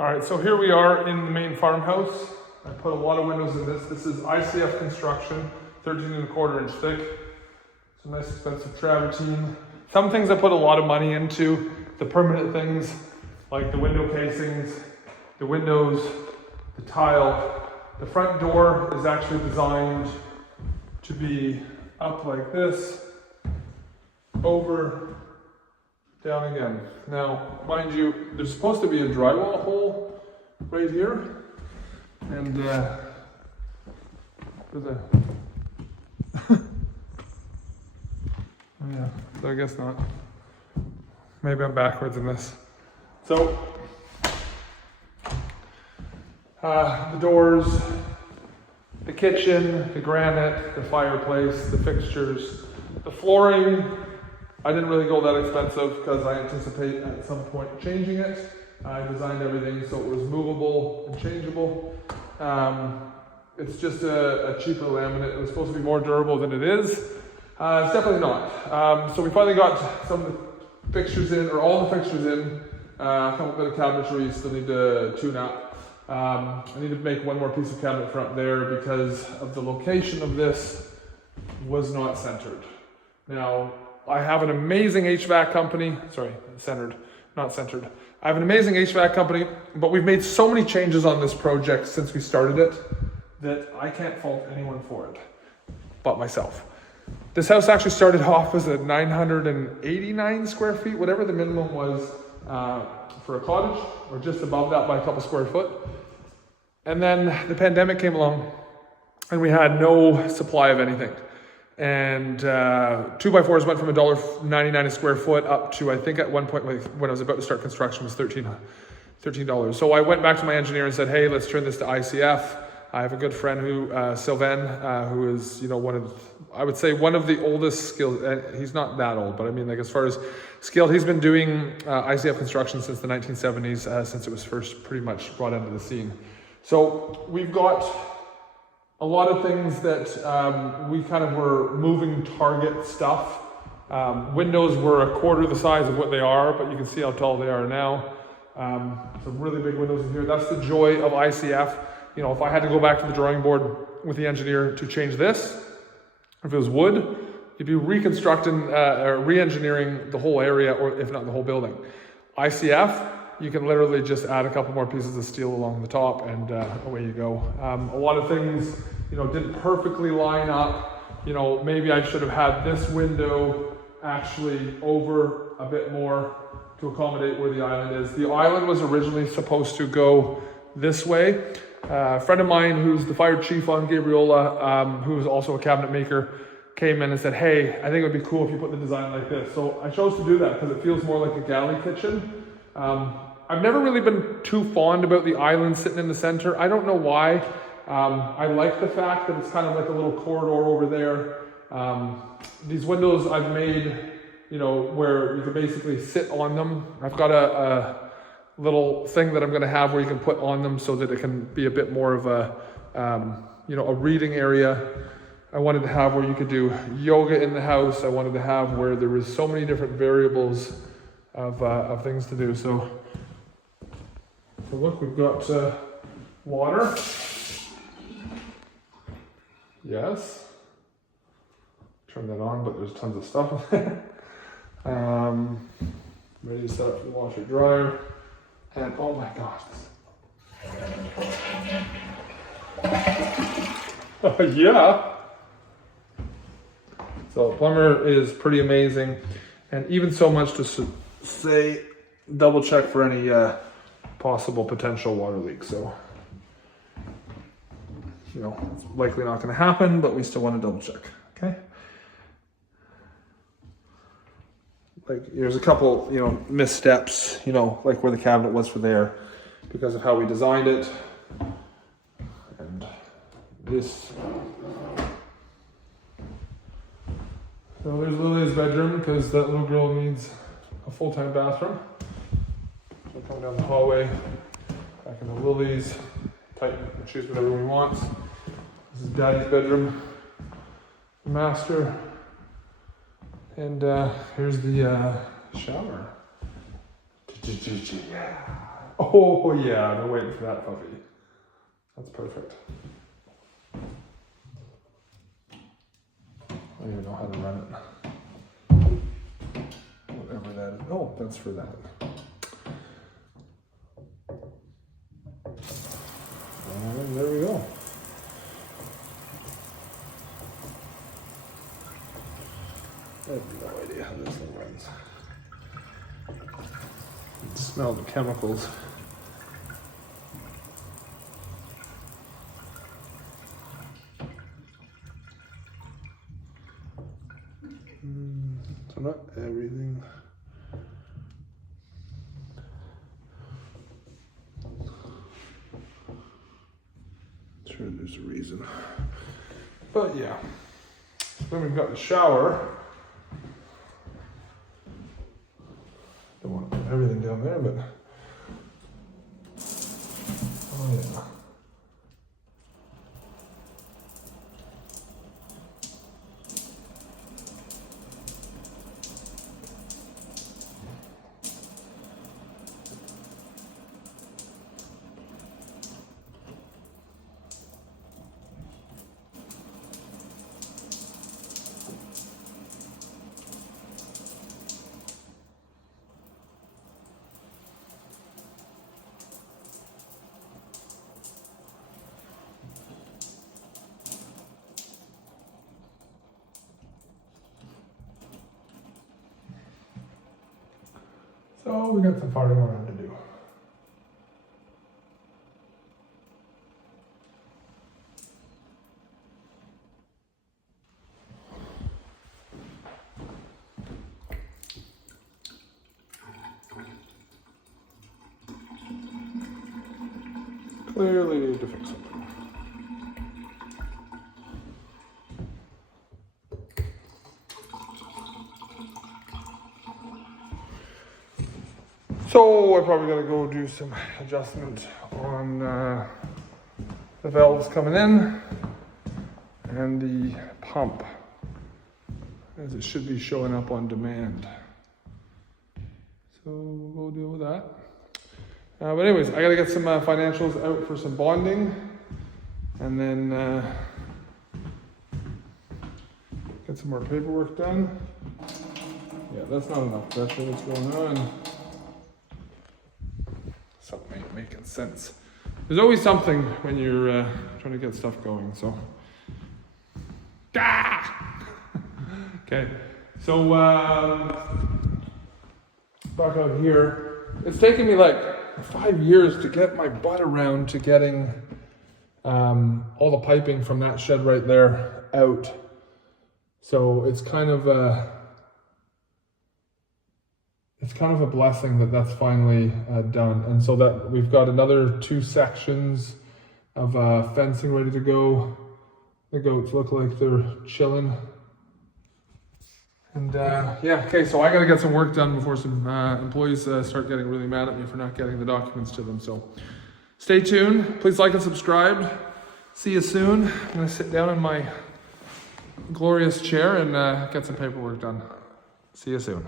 All right, so here we are in the main farmhouse. I put a lot of windows in this. This is ICF construction, 13.25 inch thick. It's a nice expensive travertine. Some things I put a lot of money into, the permanent things, like the window casings, the windows, the tile. The front door is actually designed to be up like this, over, down again. Now, mind you, there's supposed to be a drywall hole right here, and there's a oh yeah, I guess not. Maybe I'm backwards in this. So, the doors, the kitchen, the granite, the fireplace, the fixtures, the flooring. I didn't really go that expensive because I anticipate at some point changing it. I designed everything so it was movable and changeable. It's just a cheaper laminate. It was supposed to be more durable than it is. It's definitely not. So we finally got some of the fixtures in, or all the fixtures in. A couple bit of cabinetry still need to tune up. I need to make one more piece of cabinet front there because of the location of this was not centered. Now, I have an amazing HVAC company, not centered. I have an amazing HVAC company, but we've made so many changes on this project since we started it that I can't fault anyone for it, but myself. This house actually started off as a 989 square feet, whatever the minimum was for a cottage, or just above that by a couple square foot. And then the pandemic came along and we had no supply of anything. And 2x4s went from $1.99 a square foot up to, I think at one point when I was about to start construction, was $13. So I went back to my engineer and said, hey, let's turn this to ICF. I have a good friend Sylvain, who is, one of the oldest skilled, and he's not that old, but I mean, like as far as skilled, he's been doing ICF construction since the 1970s, since it was first pretty much brought into the scene. So we've got a lot of things that we kind of were moving target stuff. Windows were a quarter the size of what they are, but you can see how tall they are now. Some really big windows in here. That's the joy of ICF. If I had to go back to the drawing board with the engineer to change this, if it was wood, you'd be reconstructing or re-engineering the whole area, or if not the whole building. ICF, you can literally just add a couple more pieces of steel along the top and away you go. A lot of things, didn't perfectly line up. Maybe I should have had this window actually over a bit more to accommodate where the island is. The island was originally supposed to go this way. A friend of mine who's the fire chief on Gabriola, who's also a cabinet maker, came in and said, hey, I think it would be cool if you put the design like this. So I chose to do that because it feels more like a galley kitchen. I've never really been too fond about the island sitting in the center. I don't know why. I like the fact that it's kind of like a little corridor over there. These windows I've made, where you can basically sit on them. I've got a little thing that I'm going to have where you can put on them so that it can be a bit more of a, a reading area. I wanted to have where you could do yoga in the house. I wanted to have where there was so many different variables of things to do. So look, we've got water. Yes. Turn that on, but there's tons of stuff in there. Ready to set up for the washer dryer. And oh my gosh. Yeah. So the plumber is pretty amazing. And even so much to say, double check for any possible potential water leaks. So, it's likely not going to happen, but we still want to double check. Okay. Like there's a couple, missteps, like where the cabinet was for there because of how we designed it. And this. So there's Lily's bedroom because that little girl needs a full-time bathroom. So coming down the hallway, back into Lily's, tighten and choose whatever we want. This is Daddy's bedroom, the master, and here's the shower. Oh yeah, I've been waiting for that puppy. That's perfect. I don't even know how to run it. Whatever that is. Oh, that's for that. And there we go. I have no idea how this thing runs. You can smell the chemicals. So not everything. Sure, there's a reason. But yeah. Then we've got the shower. Don't want to put everything down there, but oh yeah. So we got some farting around to do. Clearly need to fix something. So I probably gotta go do some adjustment on the valves coming in and the pump, as it should be showing up on demand. So we'll deal with that. But anyways, I gotta get some financials out for some bonding, and then get some more paperwork done. Yeah, that's not enough pressure. What's going on? Something ain't making sense. There's always something when you're trying to get stuff going, so. Ah! Okay, so back out here. It's taken me like 5 years to get my butt around to getting all the piping from that shed right there out. So it's kind of a blessing that that's finally done. And so that we've got another 2 sections of fencing ready to go. The goats look like they're chilling. And yeah, okay, so I gotta get some work done before some employees start getting really mad at me for not getting the documents to them. So stay tuned, please like and subscribe. See you soon. I'm gonna sit down in my glorious chair and get some paperwork done. See you soon.